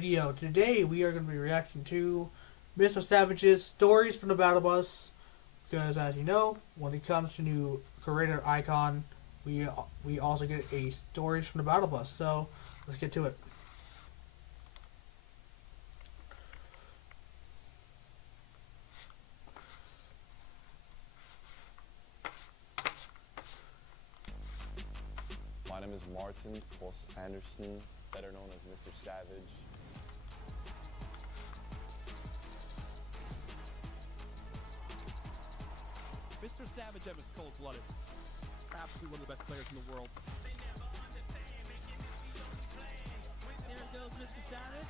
video. Today we are going to be reacting to MrSavage's stories from the Battle Bus. Because as you know, when it comes to new creator icon, we also get a stories from the Battle Bus. So let's get to it. My name is Martin Foss Anderson, better known as Mr. Savage. Mr. Savage is cold-blooded. Absolutely one of the best players in the world. There goes Mr. Savage.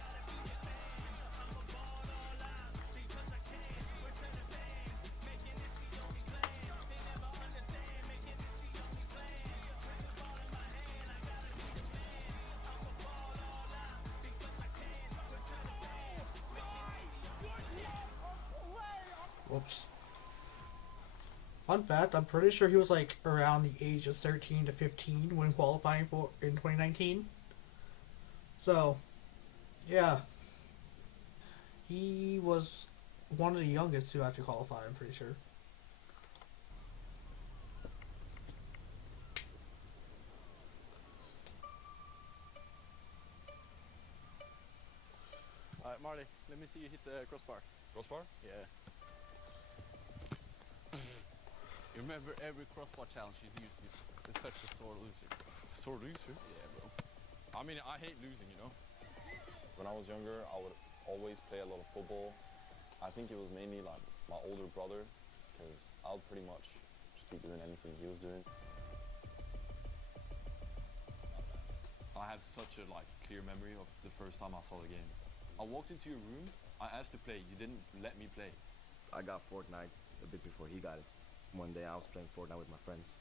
Whoops. Fun fact, I'm pretty sure he was like around the age of 13 to 15 when qualifying for in 2019. So, yeah. He was one of the youngest to actually qualify, I'm pretty sure. Alright, Marty, let me see you hit the crossbar. Crossbar? Yeah. You remember every crossbar challenge you used to be such a sore loser. Sore loser? Yeah, bro. I mean, I hate losing, you know? When I was younger, I would always play a lot of football. I think it was mainly like my older brother, because I would pretty much just be doing anything he was doing. I have such a clear memory of the first time I saw the game. I walked into your room, I asked to play, you didn't let me play. I got Fortnite a bit before he got it. One day I was playing Fortnite with my friends.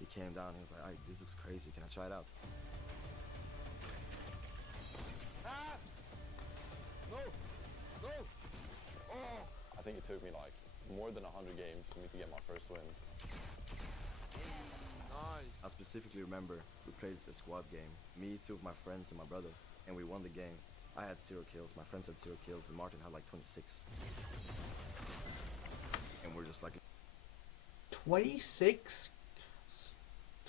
He came down and he was like, "Hey, this looks crazy, can I try it out?" Ah! No! No! Oh! I think it took me more than 100 games for me to get my first win. Nice! I specifically remember we played a squad game, me, two of my friends, and my brother, and we won the game. I had 0 kills, my friends had 0 kills, and Martin had 26. And we're just 26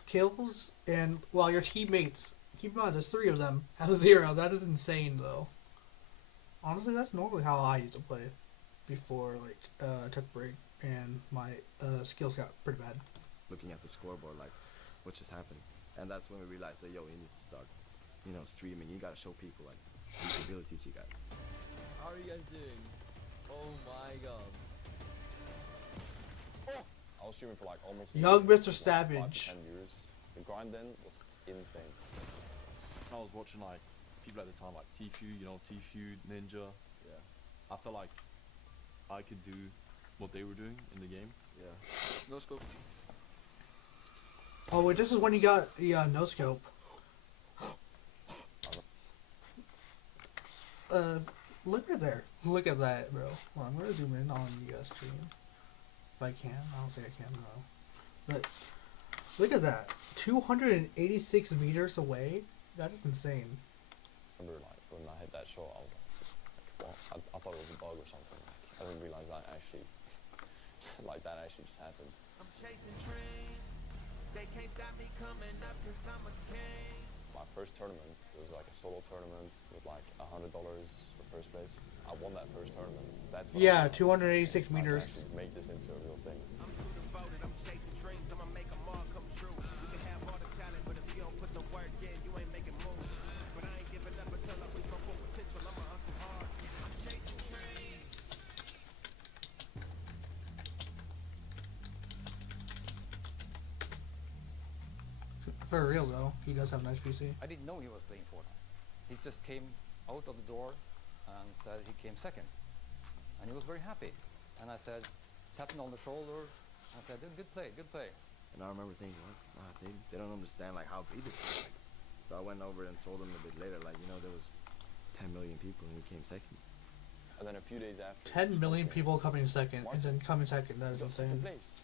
kills, and while your teammates, keep in mind there's 3 of them, have 0. That is insane though. Honestly, that's normally how I used to play before I took a break and my skills got pretty bad. looking at the scoreboard what just happened? And that's when we realized that, yo, you need to start, streaming. You gotta show people these abilities you got. How are you guys doing? Oh my god. I was streaming for almost Young Mr. 5 to Savage. 10 years. The grind then was insane. I was watching people at the time T-Feud, T-Feud, Ninja. Yeah. I felt like I could do what they were doing in the game. Yeah. No scope. Oh wait, this is when you got the no scope. Look at there. Look at that, bro. Well, I'm gonna zoom in on you guys stream. If I can. I don't think I can, no. But look at that. 286 meters away? That is insane. I remember when I hit that shot, I was well, I thought it was a bug or something. I didn't realize that actually, that actually just happened. I'm chasing trains. They can't stop me coming up 'cause I'm a king. My first tournament, it was a solo tournament with $100 for first place. I won that first tournament. That's when Yeah, I realized 286 I can meters. actually make this into a real thing. I'm too devoted. I'm chasing dreams. I'ma make them all come true. You can have all the talent, but if you don't put the work in, you ain't making moves. But I ain't giving up until I reach my full potential. I'ma hustle hard. I'm chasing dreams. For real though, he does have a nice PC. I didn't know he was playing Fortnite. He just came out of the door and said he came second. And he was very happy. And I said, tapping on the shoulder, I said, good play, good play. And I remember thinking, they don't understand how big this is. So I went over and told them a bit later, there was 10 million people and he came second. And then a few days after, 10 million people coming second, and then coming second, that is got second insane. place.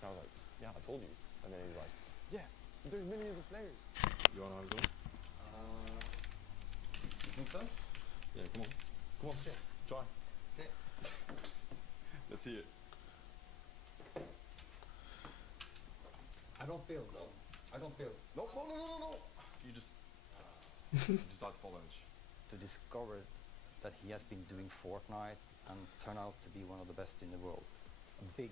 And I was like, yeah, I told you. And then he's like, yeah, there's millions of players. You wanna have a go? You think so? Yeah, come on. Come on. Try. Okay. Let's see it. I don't build though. I don't build. No. You just start to follow edge. To discover that he has been doing Fortnite and turn out to be one of the best in the world. A big,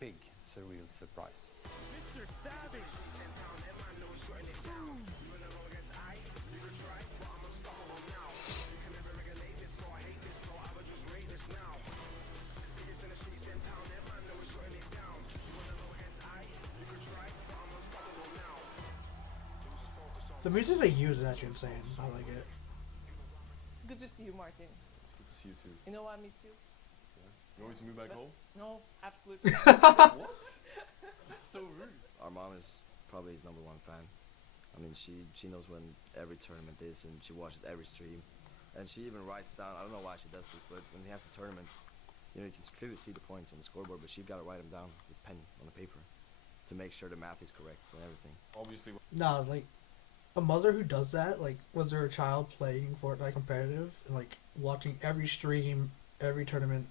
big surreal surprise. Mr. Savage. The music they use is actually insane. I like it. It's good to see you, Martin. It's good to see you too. You know I miss you. You want me to move back But home? no, absolutely not. What? That's so rude. Our mom is probably his #1 fan. I mean, she knows when every tournament is, and she watches every stream. And she even writes down, I don't know why she does this, but when he has a tournament, you know, you can clearly see the points on the scoreboard, but she's got to write them down with pen on the paper to make sure the math is correct and everything. Obviously, No, like a mother who does that, like was their child playing Fortnite competitive and like watching every stream, every tournament,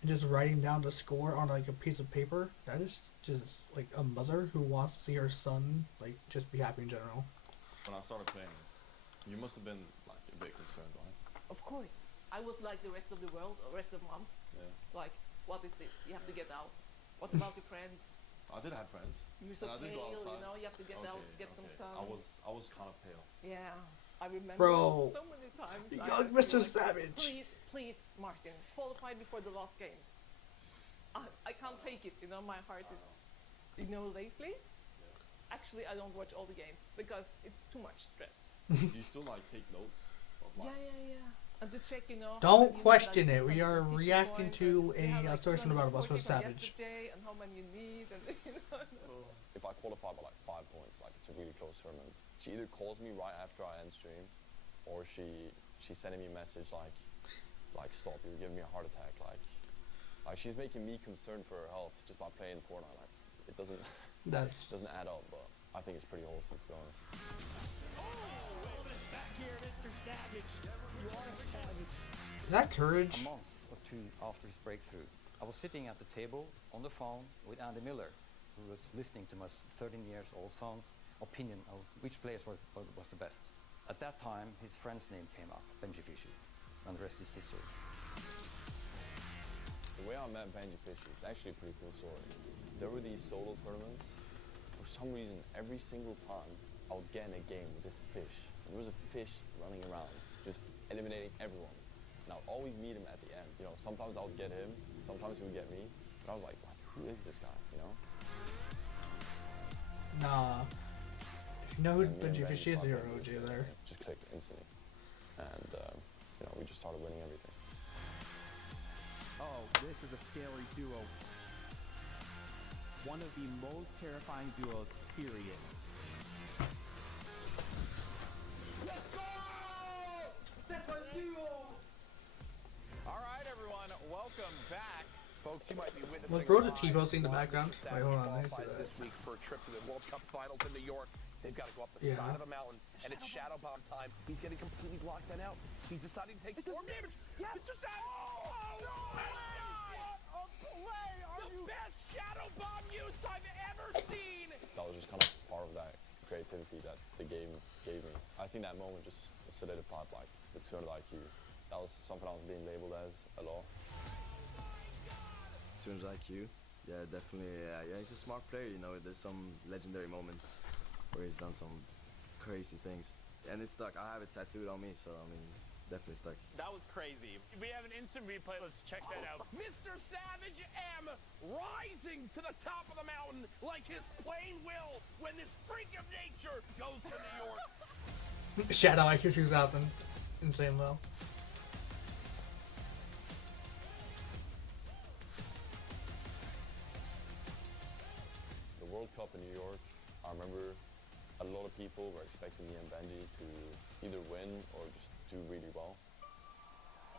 and just writing down the score on like a piece of paper. That is just like a mother who wants to see her son like just be happy in general. when I started playing, you must have been like a bit concerned, right? Of course. I was like the rest of the world, the rest of months. Yeah. Like, what is this? You have to get out. What about your friends? I did have friends. You're so and I did go pale, outside. you know, you have to get out, get some sun. I was kind of pale. Yeah, I remember Bro, so many times. I young was Mr. like, Savage. Please, Martin, qualify before the last game. I can't take it, you know, my heart is, you know, lately. Actually, I don't watch all the games because it's too much stress. Do you still like take notes of like? Yeah. And to check, you know. Don't how many question you it. We need, are 650 reacting points, to and you have, a like, story from the Battle Bus 240 with from Savage. yesterday and how many you need, and you know. If I qualify by like 5 points, like it's a really close tournament, she either calls me right after I end stream, or she's sending me a message like stop, you're giving me a heart attack, like she's making me concerned for her health just by playing Fortnite. Like it doesn't add up, but I think it's pretty wholesome, to be honest. Back here, Mr. Savage. You are a savage. Is that courage? A month or two after his breakthrough, I was sitting at the table on the phone with Andy Miller, who was listening to my 13 years old son's opinion of which players was the best. At that time, his friend's name came up, Benji Fishy, and the rest is history. The way I met Benji Fishy, it's actually a pretty cool story. There were these solo tournaments. For some reason, every single time, I would get in a game with this fish. And there was a fish running around, just eliminating everyone. And I would always meet him at the end. You know, sometimes I would get him, sometimes he would get me. But I was like, who is this guy, you know? Nah. If you know who And me and Benji Fish is, started you're playing OG this there. tournament, just clicked instantly. And, you know, we just started winning everything. Oh, this is a scary duo. One of the most terrifying duos, period. Let's go! All right, everyone, welcome back. Folks, you might be witnessing Was Bro the live T-posting in the what background? Mr. Wait, hold on, Savage let me see qualifies that. this week for a trip to the World Cup Finals in New York. They've got to go up the Yeah. side of a mountain, and it's shadow bomb time. He's getting completely blocked then out. He's deciding to take storm damage. Yes, Mr. Savage! Oh, no way! What a play! Are the best shadow bomb use I've ever seen! That was just kind of part of that creativity that the game gave me. I think that moment just solidified like the 200 IQ. That was something I was being labeled as a lot. 200 IQ. Yeah, definitely. Yeah, he's a smart player. You know, there's some legendary moments where he's done some crazy things, and it's stuck. I have it tattooed on me, so I mean, definitely stuck. That was crazy. We have an instant replay. Let's check that out. Mr. Savage M rising to the top of the mountain like his plane will when this freak of nature goes to New York. Shadow IQ 2000. Insane though. The World Cup in New York, I remember a lot of people were expecting me and Benji to either win or just do really well.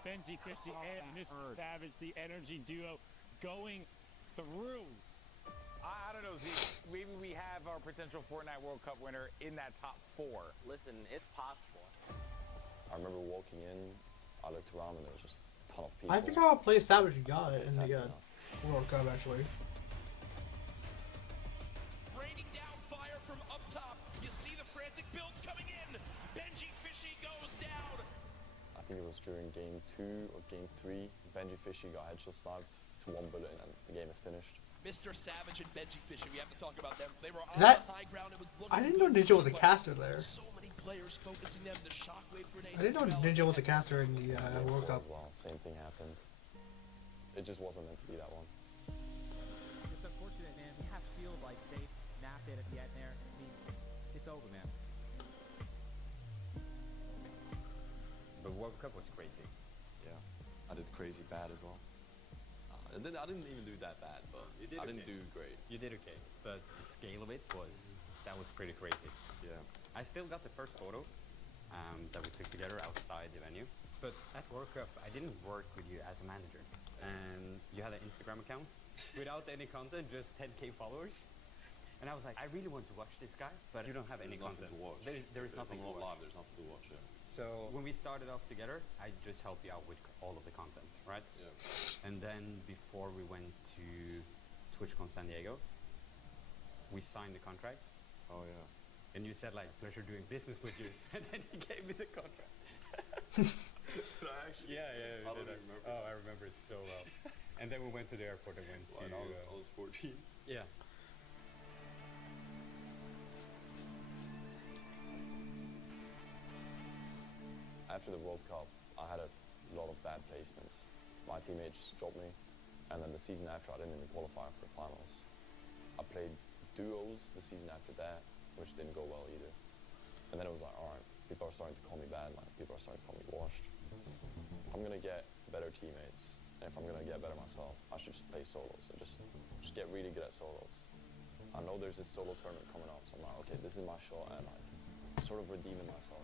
Benji Fishy and Mr. Savage, the energy duo going through. I don't know, Zeke. Maybe we have our potential Fortnite World Cup winner in that top 4. Listen, it's possible. I remember walking in I looked around and there was just a ton of people. I forgot what place Savage you got it in Exactly, the World Cup actually. Raining down fire from up top. You see the frantic builds coming in. Benji Fishy goes down. I think it was during game 2 or game 3. Benji Fishy got headshot sniped to 1 bullet and the game is finished. Mr. Savage and Benji Fishy, we have to talk about them. They were on That- the high ground. It was I looking didn't know good, Ninja was a but caster there. So many players focusing them. The shockwave grenade. I didn't know Ninja was a caster in the Game World 4 Cup. as well, same thing happened. It just wasn't meant to be that one. It's unfortunate, man. We have shield like they napped it at the end there. I mean, it's over, man. But World Cup was crazy. Yeah, I did crazy bad as well. I didn't even do that bad, but I didn't do great. You did okay, but the scale of it was pretty crazy. Yeah. I still got the first photo that we took together outside the venue. But at World Cup, I didn't work with you as a manager. And you had an Instagram account without any content, just 10K followers. And I was like, I really want to watch this guy, but you don't have any There's content. nothing to watch. There is nothing If to I'm not watch. live, there's nothing to watch, yeah. So when we started off together, I just helped you out with all of the content, right? Yeah. And then before we went to TwitchCon San Diego, we signed the contract. Oh yeah. And you said like, pleasure doing business with you. And then you gave me the contract. Did I actually? Yeah. I don't even remember. Oh, I remember it so well. And then we went to the airport and went to... I was 14. Yeah. After the World Cup, I had a lot of bad placements. My teammates just dropped me, and then the season after, I didn't even qualify for the finals. I played duos the season after that, which didn't go well either. And then it was like, alright, people are starting to call me bad, like people are starting to call me washed. If I'm gonna get better teammates, and if I'm gonna get better myself, I should just play solos and just get really good at solos. I know there's this solo tournament coming up, so I'm like, okay, this is my shot, and like sort of redeeming myself.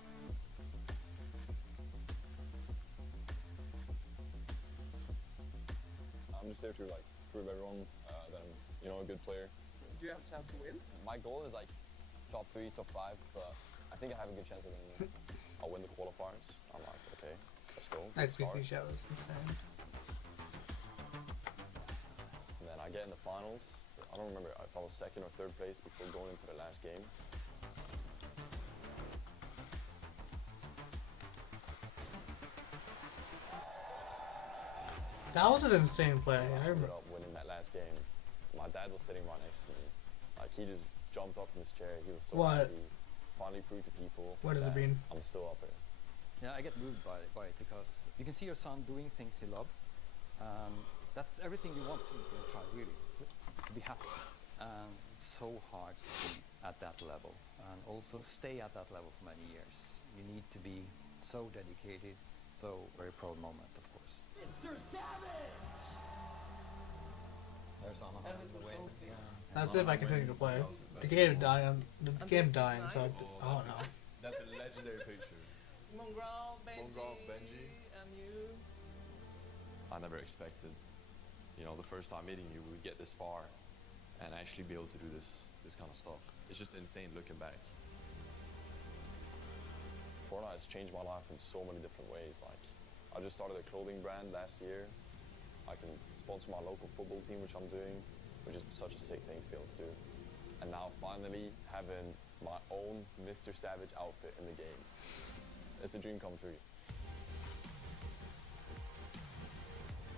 I'm just there to like prove everyone that I'm, you know, a good player. Do you have a chance to win? My goal is like top 3, top 5, but I think I have a good chance of winning. I'll win the qualifiers. I'm like, okay, let's go. Nice Start. PC shows. And then I get in the finals. I don't remember if I was 2nd or 3rd place before going into the last game. That was an insane play. I I ended remember. up winning that last game. My dad was sitting right next to me. Like he just jumped up from his chair. He was so What? happy. Finally proved to people What does it that mean? I'm still up here. Yeah, I get moved by it because you can see your son doing things he loves. That's everything you want to your child, really, to be happy. And it's so hard to be at that level and also stay at that level for many years. You need to be so dedicated, so very proud moment, of course. MrSavage's! There's Anaheim That was in the the way. trophy. That's if I continue to play. The game's dying. The game's dying, so I don't know. That's a legendary picture. Mongrel, Benji, Mongrel, Benji. and you. I never expected, you know, the first time meeting you, we would get this far and actually be able to do this kind of stuff. It's just insane looking back. Fortnite has changed my life in so many different ways. Like, I just started a clothing brand last year. I can sponsor my local football team, which I'm doing, which is such a sick thing to be able to do. And now finally having my own Mr. Savage outfit in the game. It's a dream come true.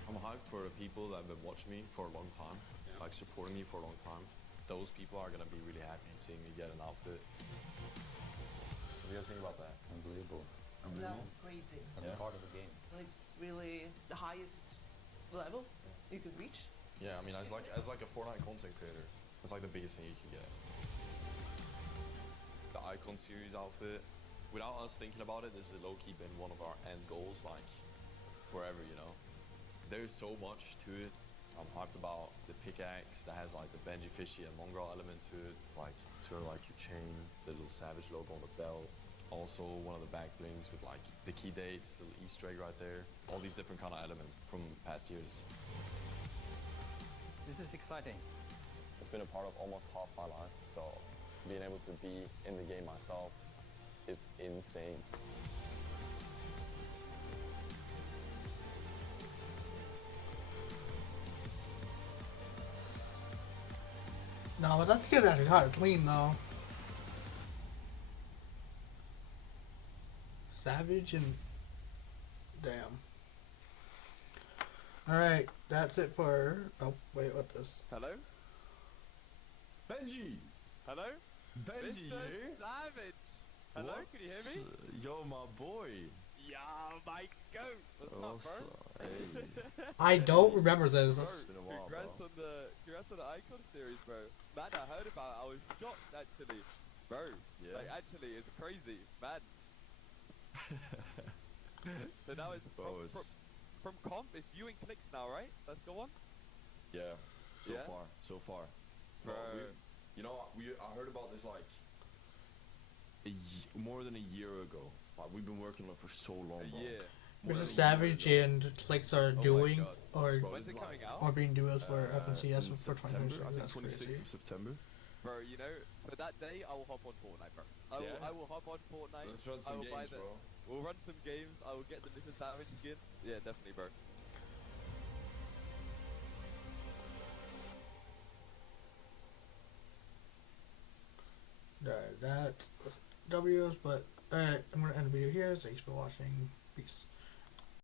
I'm hyped for the people that have been watching me for a long time, like supporting me for a long time. Those people are gonna be really happy seeing me get an outfit. What do you guys think about that? Unbelievable. That's crazy. And Yeah. part of the game. It's really the highest level you could reach. Yeah, I mean, as like a Fortnite content creator, it's like the biggest thing you can get. The Icon series outfit, without us thinking about it, this has low-key been one of our end goals, like, forever, you know? There's so much to it. I'm hyped about the pickaxe that has like the Benji Fishy and Mongrel element to it, like like your chain, the little Savage logo on the belt. Also one of the back blings with like the key dates, little Easter egg right there. All these different kind of elements from past years. This is exciting. It's been a part of almost half my life, so being able to be in the game myself, it's insane. No, but that's because I got it clean though. Savage and damn. All right, that's it for. Oh wait, what this? Hello? Benji! Hello? Benji, Mr. eh? Savage! Hello, What? can you hear me? Yo, my boy. Yeah, my goat! What's up, bro? Hey. I don't remember this. Bro, It's been a while, congrats on the Icon series, bro. Man, I heard about it. I was shocked, actually. Bro, Yeah. like, actually, it's crazy. Man. So now it's Bro, from comp, it's you and Clicks now, right? That's the one? yeah. So Yeah? far. Bro. You know, I heard about this like more than a year ago. Like we've been working on it for so long, bro. Yeah. More than a Mr. year Savage ago. and Clicks are Oh my doing God. or Bro, When's it's it coming like, out? or being duos for FNCS in for September, 2026. I think That's 26th crazy. of September. Bro, you know, for that day, I will hop on Fortnite, bro. Yeah? I will hop on Fortnite. Let's run I some will buy games, the, bro. We'll run some games. I will get the Mr. Savage skin. Yeah, definitely, bro. That was W's, but alright, I'm gonna end the video here. Thanks for watching. Peace.